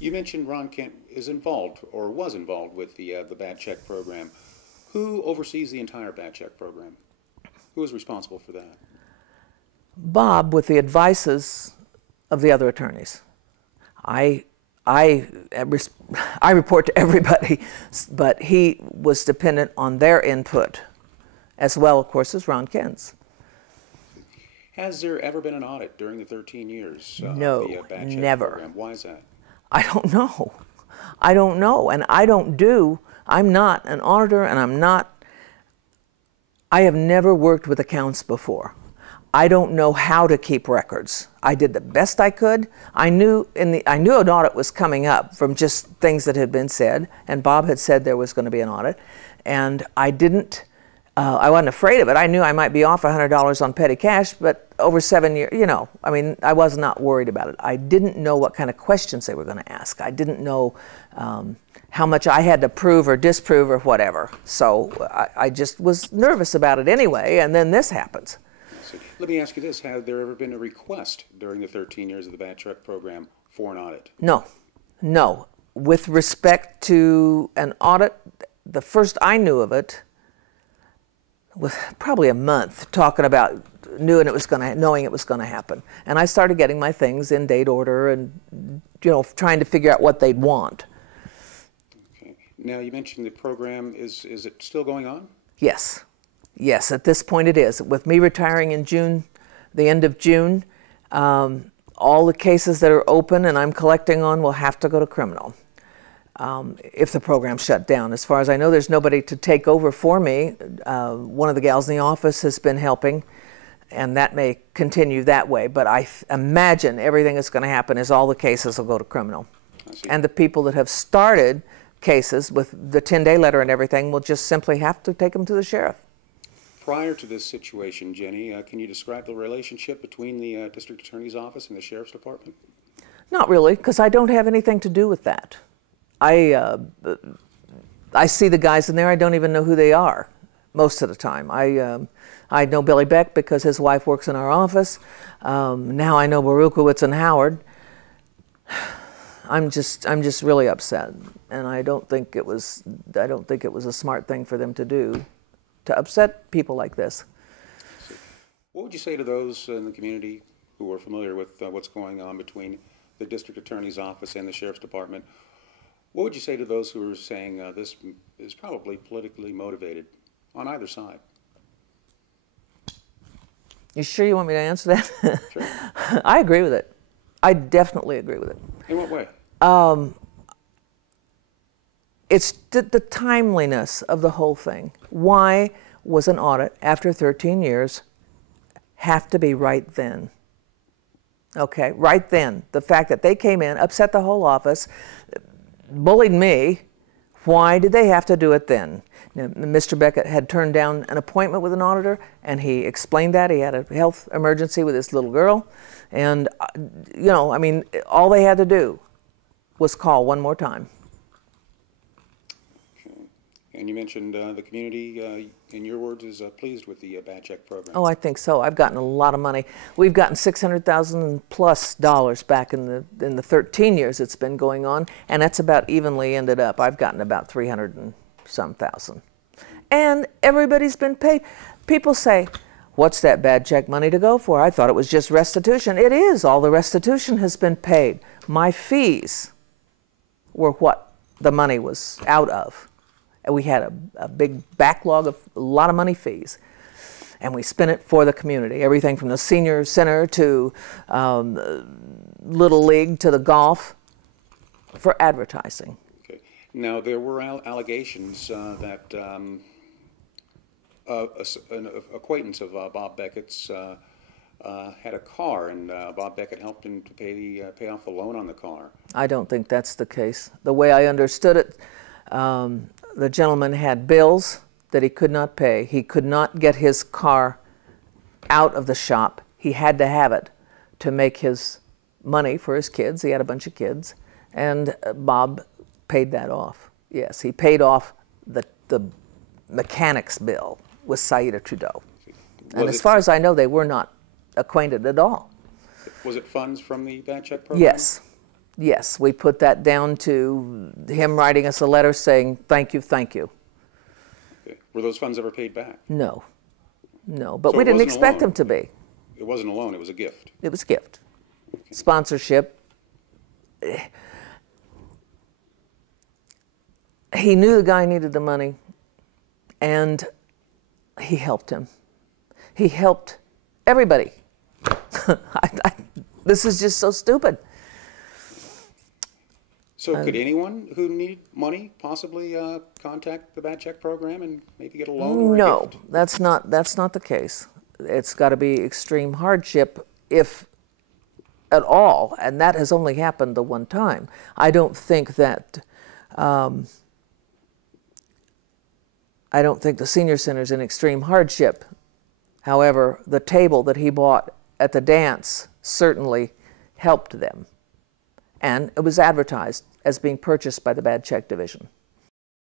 You mentioned Ron Kent is involved or was involved with the bad check program. Who oversees the entire bad check program? Who is responsible for that? Bob, with the advices of the other attorneys. I report to everybody, but he was dependent on their input, as well, of course, as Ron Kent's. Has there ever been an audit during the 13 years No, of the bad check never. program? Why is that? I don't know. I don't know, and I'm not an auditor, and I have never worked with accounts before. I don't know how to keep records. I did the best I could. I knew an audit was coming up from just things that had been said, and Bob had said there was going to be an audit, and I wasn't afraid of it. I knew I might be off $100 on petty cash, but over 7 years, I was not worried about it. I didn't know what kind of questions they were going to ask. I didn't know how much I had to prove or disprove or whatever. So I just was nervous about it anyway, and then this happens. Let me ask you this. Has there ever been a request during the 13 years of the bad check program for an audit? No. No. With respect to an audit, the first I knew of it was probably a month talking about knowing it was going to happen. And I started getting my things in date order and, trying to figure out what they'd want. Okay. Now, you mentioned the program. Is it still going on? Yes. Yes, at this point it is. With me retiring in June, the end of June, all the cases that are open and I'm collecting on will have to go to criminal if the program's shut down. As far as I know, there's nobody to take over for me. One of the gals in the office has been helping, and that may continue that way. But I imagine everything that's going to happen is all the cases will go to criminal. And the people that have started cases with the 10-day letter and everything will just simply have to take them to the sheriff. Prior to this situation, Jenny, can you describe the relationship between the district attorney's office and the sheriff's department? Not really, because I don't have anything to do with that. I see the guys in there. I don't even know who they are most of the time. I know Billy Beck because his wife works in our office. Now I know Barukowitz and Howard. I'm just really upset, and I don't think it was a smart thing for them to do, to upset people like this. What would you say to those in the community who are familiar with what's going on between the district attorney's office and the sheriff's department? What would you say to those who are saying this is probably politically motivated on either side? You sure you want me to answer that? Sure. I agree with it. I definitely agree with it. In what way? It's the timeliness of the whole thing. Why was an audit after 13 years have to be right then? Okay, right then. The fact that they came in, upset the whole office, bullied me, why did they have to do it then? Now, Mr. Beckett had turned down an appointment with an auditor, and he explained that. He had a health emergency with his little girl. And, all they had to do was call one more time. And you mentioned the community, in your words, is pleased with the bad check program. Oh, I think so. I've gotten a lot of money. We've gotten $600,000 plus back in the 13 years it's been going on, and that's about evenly ended up. I've gotten about 300 and some thousand. And everybody's been paid. People say, what's that bad check money to go for? I thought it was just restitution. It is. All the restitution has been paid. My fees were what the money was out of. And we had a big backlog of a lot of money fees. And we spent it for the community. Everything from the senior center to Little League to the golf for advertising. Okay. Now, there were allegations that an acquaintance of Bob Beckett's had a car, and Bob Beckett helped him to pay off the loan on the car. I don't think that's the case. The way I understood it, the gentleman had bills that he could not pay. He could not get his car out of the shop. He had to have it to make his money for his kids. He had a bunch of kids, and Bob paid that off. Yes, he paid off the mechanic's bill with Saida Trudeau. And as far as I know, they were not acquainted at all. Was it funds from the bad check program? Yes. Yes, we put that down to him writing us a letter saying, thank you, thank you. Okay. Were those funds ever paid back? No, no, but So we it didn't wasn't a expect loan. them to be. It wasn't a loan, it was a gift. It was a gift. Sponsorship. He knew the guy needed the money, and he helped him. He helped everybody. This is just so stupid. So could anyone who needed money possibly contact the bad check program and maybe get a loan or a No, gift? that's not the case. It's got to be extreme hardship, if at all, and that has only happened the one time. I don't think that I don't think the senior center's in extreme hardship. However, the table that he bought at the dance certainly helped them, and it was advertised as being purchased by the bad check division.